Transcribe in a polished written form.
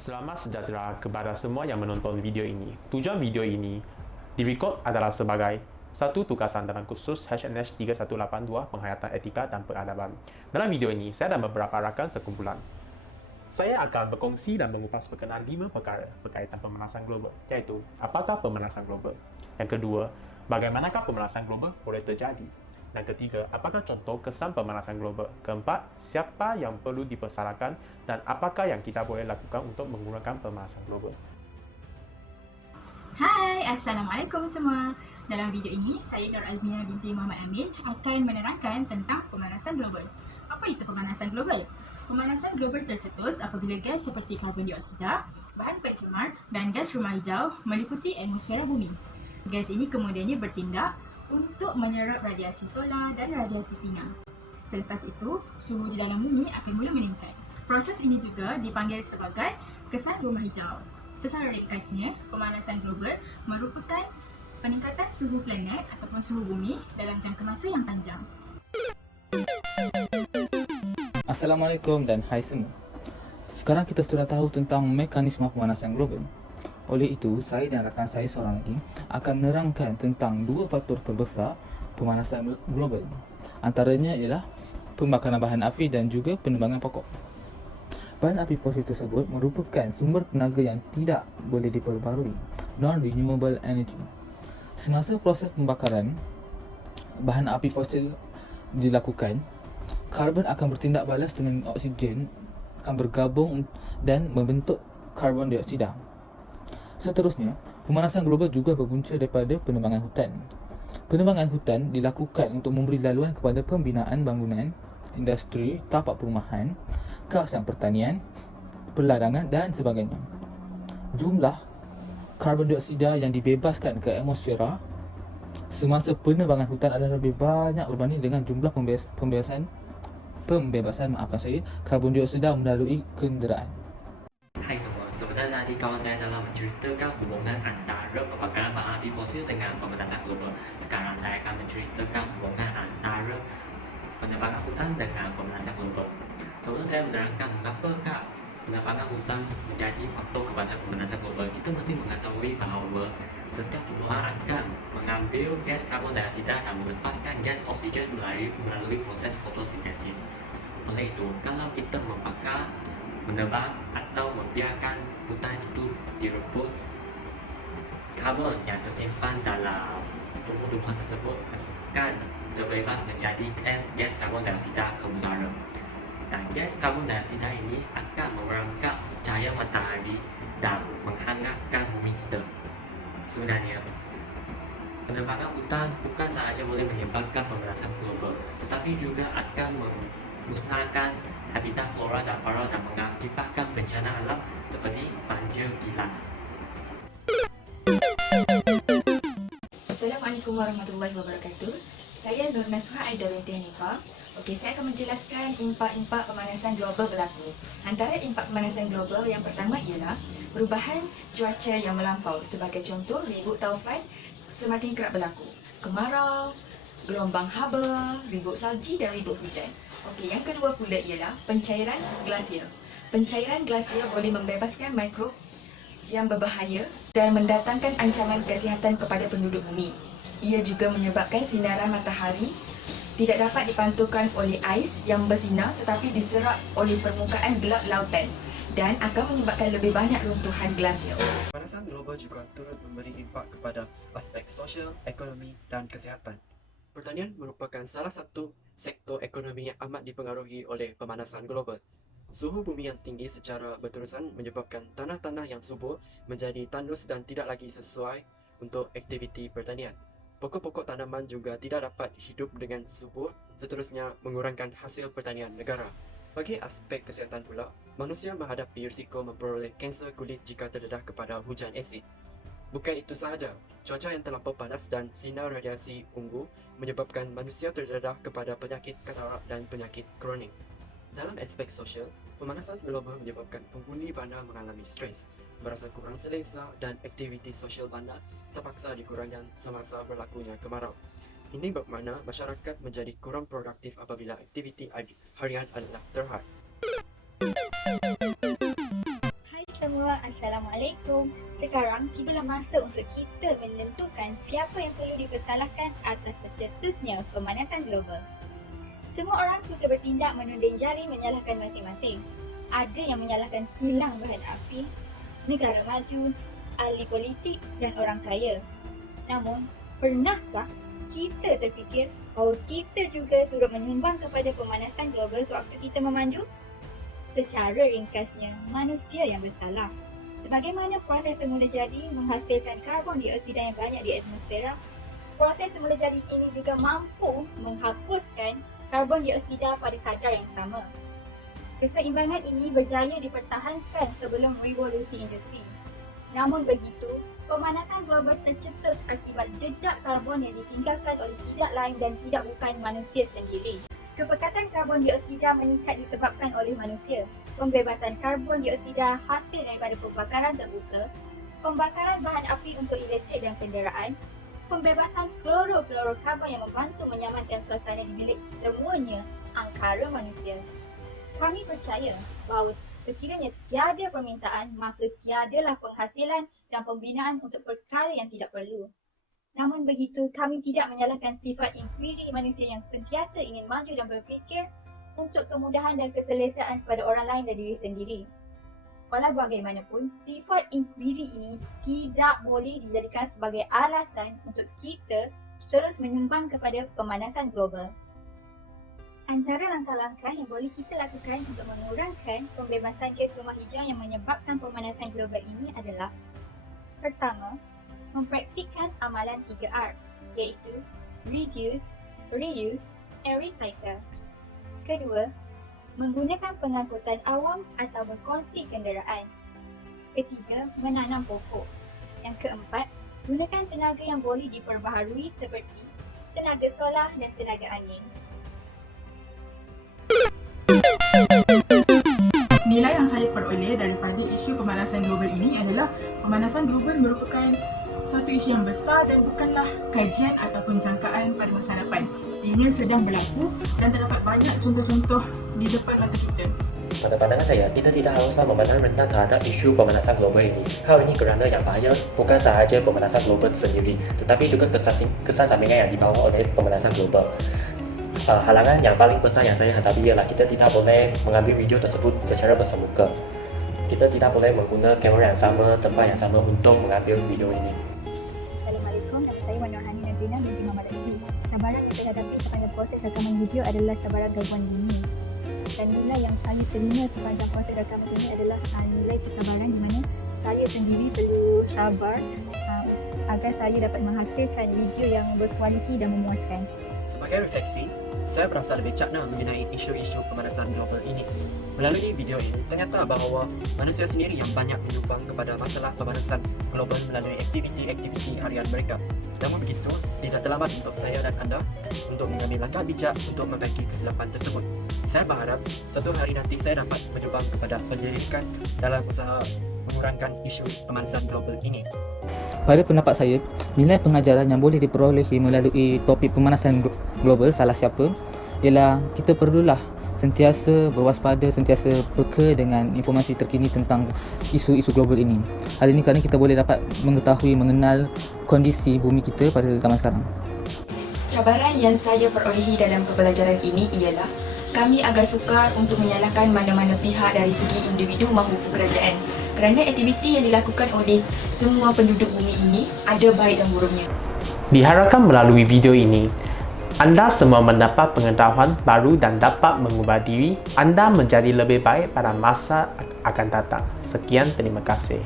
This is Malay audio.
Selamat sejahtera kepada semua yang menonton video ini. Tujuan video ini direkod adalah sebagai satu tugasan dalam kursus HNS 3182 Penghayatan Etika dan Peradaban. Dalam video ini, saya dan beberapa rakan sekumpulan. Saya akan berkongsi dan mengupas berkenaan 5 perkara berkaitan pemanasan global, iaitu apakah pemanasan global? Yang kedua, bagaimanakah pemanasan global boleh terjadi? Dan ketiga, apakah contoh kesan pemanasan global? Keempat, siapa yang perlu dipersalahkan dan apakah yang kita boleh lakukan untuk mengurangkan pemanasan global? Hai, Assalamualaikum semua. Dalam video ini, saya Nur Azmina binti Muhammad Amin akan menerangkan tentang pemanasan global. Apa itu pemanasan global? Pemanasan global tercetus apabila gas seperti karbon dioksida, bahan pencemar dan gas rumah hijau meliputi atmosfera bumi. Gas ini kemudiannya bertindak untuk menyerap radiasi solar dan radiasi sinar. Selepas itu, suhu di dalam bumi akan mula meningkat. Proses ini juga dipanggil sebagai kesan rumah hijau. Secara ringkasnya, pemanasan global merupakan peningkatan suhu planet ataupun suhu bumi dalam jangka masa yang panjang. Assalamualaikum dan hai semua. Sekarang kita sudah tahu tentang mekanisme pemanasan global. Oleh itu, saya dan rakan saya seorang lagi akan menerangkan tentang dua faktor terbesar pemanasan global. Antaranya ialah pembakaran bahan api dan juga penebangan pokok. Bahan api fosil tersebut merupakan sumber tenaga yang tidak boleh diperbarui, non-renewable energy. Semasa proses pembakaran bahan api fosil dilakukan, karbon akan bertindak balas dengan oksigen akan bergabung dan membentuk karbon dioksida. Seterusnya, pemanasan global juga berpunca daripada penebangan hutan. Penebangan hutan dilakukan untuk memberi laluan kepada pembinaan bangunan, industri, tapak perumahan, kawasan pertanian, pelarangan dan sebagainya. Jumlah karbon dioksida yang dibebaskan ke atmosfera semasa penebangan hutan adalah lebih banyak berbanding dengan jumlah pembebasan karbon dioksida melalui kenderaan. Hai semua, sebentar tadi kawan saya telah menceritakan hubungan antara pembakaran bahan api fosil dengan pemanasan global. Sekarang saya akan menceritakan hubungan antara penebangan hutan dengan pemanasan global. Sebelum saya menerangkan mengapakah penebangan hutan menjadi faktor kepada pemanasan global, kita mesti mengetahui bahawa setiap tumbuhan akan mengambil gas karbon dioksida dan melepaskan gas oksigen melalui proses fotosintesis. Oleh itu, kalau kita membakar, menebang atau membiarkan hutan itu direbut, karbon yang tersimpan dalam tumbuh-tumbuhan tersebut akan terbebas menjadi gas karbon dioksida ke udara. Dan gas karbon dioksida ini akan merangkap cahaya matahari dan menghangatkan bumi kita. Sebenarnya, penebangan hutan bukan sahaja boleh menyebabkan pemanasan global, tetapi juga akan memusnahkan habitat flora dan fauna dan mengakibatkan bencana alam seperti banjir kilat. Assalamualaikum warahmatullahi wabarakatuh. Saya Nur Nasuha Aida binti Hanifah. Saya akan menjelaskan impak-impak pemanasan global berlaku. Antara impak pemanasan global yang pertama ialah perubahan cuaca yang melampau. Sebagai contoh, ribut taufan semakin kerap berlaku. Kemarau, gelombang haba, ribut salji dan ribut hujan. Yang kedua pula ialah pencairan glasier. Pencairan glasier boleh membebaskan mikrob yang berbahaya dan mendatangkan ancaman kesihatan kepada penduduk bumi. Ia juga menyebabkan sinaran matahari tidak dapat dipantulkan oleh ais yang bersinar tetapi diserap oleh permukaan gelap lautan dan akan menyebabkan lebih banyak runtuhan glasier. Pemanasan global juga turut memberi impak kepada aspek sosial, ekonomi dan kesihatan. Pertanian merupakan salah satu sektor ekonomi yang amat dipengaruhi oleh pemanasan global. Suhu bumi yang tinggi secara berterusan menyebabkan tanah-tanah yang subur menjadi tandus dan tidak lagi sesuai untuk aktiviti pertanian. Pokok-pokok tanaman juga tidak dapat hidup dengan subur, seterusnya mengurangkan hasil pertanian negara. Bagi aspek kesihatan pula, manusia menghadapi risiko memperoleh kanser kulit jika terdedah kepada hujan asid. Bukan itu sahaja, cuaca yang terlampau panas dan sinar radiasi ungu menyebabkan manusia terdedah kepada penyakit katarak dan penyakit kronik. Dalam aspek sosial, pemanasan global menyebabkan penghuni bandar mengalami stres, merasa kurang selesa dan aktiviti sosial bandar terpaksa dikurangkan semasa berlakunya kemarau. Ini bermakna masyarakat menjadi kurang produktif apabila aktiviti harian adalah terhad. Hai semua. semua, Assalamualaikum. Sekarang tibalah masa untuk kita menentukan siapa yang perlu dipersalahkan atas tercetusnya pemanasan global. Semua orang suka bertindak menunding jari menyalahkan masing-masing. Ada yang menyalahkan kilang bahan api, negara maju, ahli politik dan orang kaya. Namun, pernahkah kita terfikir bahawa kita juga turut menyumbang kepada pemanasan global sewaktu kita memandu? Secara ringkasnya, manusia yang bersalah. Sebagaimana proses semula jadi menghasilkan karbon dioksida yang banyak di atmosfera, proses semula jadi ini juga mampu menghapuskan karbon dioksida pada kadar yang sama. Keseimbangan ini berjaya dipertahankan sebelum revolusi industri. Namun begitu, pemanasan global tercetus akibat jejak karbon yang ditinggalkan oleh tidak lain dan tidak bukan manusia sendiri. Kepekatan karbon dioksida meningkat disebabkan oleh manusia. Pembebasan karbon dioksida hasil daripada pembakaran terbuka, pembakaran bahan api untuk elektrik dan kenderaan, pembebasan klorofluorokarbon yang membantu menyamankan suasana di bilik, semuanya angkara manusia. Kami percaya bahawa sekiranya tiada permintaan, maka tiadalah penghasilan dan pembinaan untuk perkara yang tidak perlu. Namun begitu, kami tidak menyalahkan sifat inkuiri manusia yang sentiasa ingin maju dan berfikir untuk kemudahan dan keselesaan kepada orang lain dan diri sendiri. Walau bagaimanapun, sifat inkuiri ini tidak boleh dijadikan sebagai alasan untuk kita terus menyumbang kepada pemanasan global. Antara langkah-langkah yang boleh kita lakukan untuk mengurangkan pembebasan gas rumah hijau yang menyebabkan pemanasan global ini adalah: pertama, mempraktikkan amalan 3R, iaitu reduce, reuse and recycle. Kedua, menggunakan pengangkutan awam atau berkongsi kenderaan. Ketiga, menanam pokok. Yang keempat, gunakan tenaga yang boleh diperbaharui seperti tenaga solar dan tenaga angin. Nilai yang saya peroleh daripada isu pemanasan global ini adalah pemanasan global merupakan satu isu yang besar dan bukanlah kajian ataupun jangkaan pada masa depan. Ia sedang berlaku dan terdapat banyak contoh-contoh di depan mata kita. Pada pandangan saya, kita tidak haruslah memandang rendah terhadap isu pemanasan global ini. Hal ini kerana yang bahaya bukan sahaja pemanasan global sendiri, tetapi juga kesan sampingan yang dibawa oleh pemanasan global. Halangan yang paling besar yang saya hadapi ialah kita tidak boleh mengambil video tersebut secara bersemuka. Kita tidak boleh menggunakan kamera yang sama, tempat yang sama untuk mengambil video ini. Assalamualaikum, saya Manurhani Nazrina binti Muhammad Azri. Cabaran yang saya hadapi sepanjang proses rakaman video adalah cabaran gangguan bumi. Dan nilai yang saya terima sepanjang proses rakaman ini adalah nilai kesabaran di mana saya sendiri perlu sabar agar saya dapat menghasilkan video yang berkualiti dan memuaskan. Sebagai refleksi, saya berasa lebih cakna mengenai isu-isu pemanasan global ini. Melalui video ini, ternyata bahawa manusia sendiri yang banyak menyumbang kepada masalah pemanasan global melalui aktiviti-aktiviti harian mereka. Namun begitu, tidak terlambat untuk saya dan anda untuk mengambil langkah bijak untuk memperbaiki kesilapan tersebut. Saya berharap suatu hari nanti saya dapat menyumbang kepada penyelidikan dalam usaha mengurangkan isu pemanasan global ini. Pada pendapat saya, nilai pengajaran yang boleh diperolehi melalui topik pemanasan global salah siapa ialah kita perlulah sentiasa berwaspada, sentiasa peka dengan informasi terkini tentang isu-isu global ini. Hal ini kerana kita boleh dapat mengetahui, mengenal kondisi bumi kita pada zaman sekarang. Cabaran yang saya perolehi dalam pembelajaran ini ialah kami agak sukar untuk menyalahkan mana-mana pihak dari segi individu maupun kerajaan, kerana aktiviti yang dilakukan oleh semua penduduk bumi ini ada baik dan buruknya. Diharapkan melalui video ini, anda semua mendapat pengetahuan baru dan dapat mengubah diri anda menjadi lebih baik pada masa akan datang. Sekian, terima kasih.